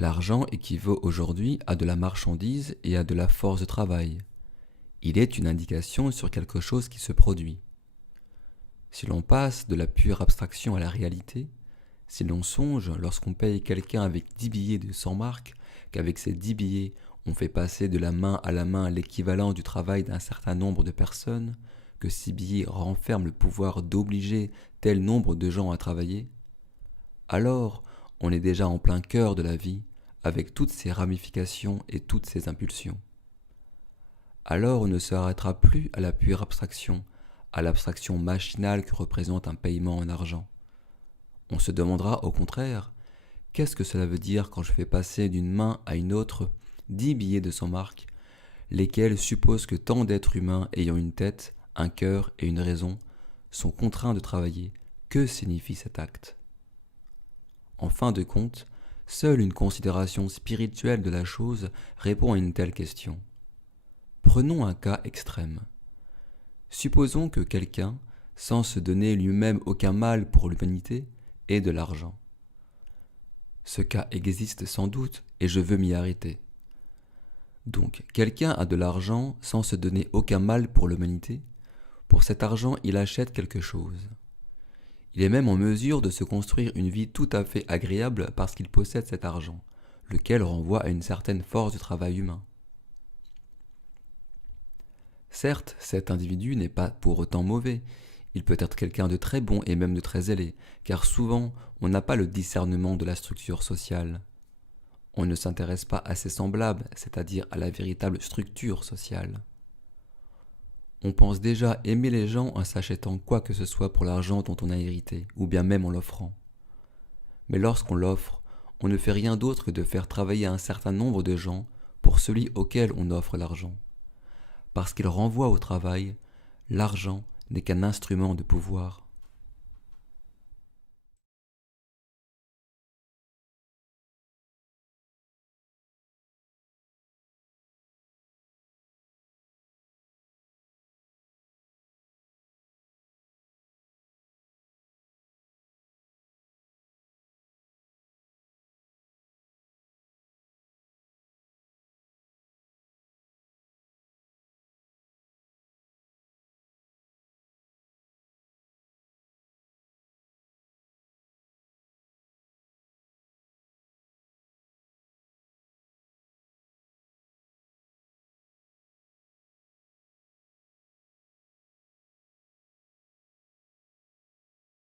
L'argent équivaut aujourd'hui à de la marchandise et à de la force de travail. Il est une indication sur quelque chose qui se produit. Si l'on passe de la pure abstraction à la réalité, si l'on songe lorsqu'on paye quelqu'un avec 10 billets de 100 marks, qu'avec ces 10 billets on fait passer de la main à la main l'équivalent du travail d'un certain nombre de personnes, que ces billets renferment le pouvoir d'obliger tel nombre de gens à travailler, alors on est déjà en plein cœur de la vie, avec toutes ses ramifications et toutes ses impulsions. Alors on ne s'arrêtera plus à la pure abstraction, à l'abstraction machinale que représente un paiement en argent. On se demandera au contraire, qu'est-ce que cela veut dire quand je fais passer d'une main à une autre 10 billets de 100 marks, lesquels supposent que tant d'êtres humains ayant une tête, un cœur et une raison sont contraints de travailler. Que signifie cet acte? En fin de compte, seule une considération spirituelle de la chose répond à une telle question. Prenons un cas extrême. Supposons que quelqu'un, sans se donner lui-même aucun mal pour l'humanité, ait de l'argent. Ce cas existe sans doute et je veux m'y arrêter. Donc, quelqu'un a de l'argent sans se donner aucun mal pour l'humanité. Pour cet argent, il achète quelque chose. Il est même en mesure de se construire une vie tout à fait agréable parce qu'il possède cet argent, lequel renvoie à une certaine force du travail humain. Certes, cet individu n'est pas pour autant mauvais. Il peut être quelqu'un de très bon et même de très zélé, car souvent, on n'a pas le discernement de la structure sociale. On ne s'intéresse pas à ses semblables, c'est-à-dire à la véritable structure sociale. On pense déjà aimer les gens en s'achetant quoi que ce soit pour l'argent dont on a hérité, ou bien même en l'offrant. Mais lorsqu'on l'offre, on ne fait rien d'autre que de faire travailler un certain nombre de gens pour celui auquel on offre l'argent. Parce qu'il renvoie au travail, l'argent n'est qu'un instrument de pouvoir.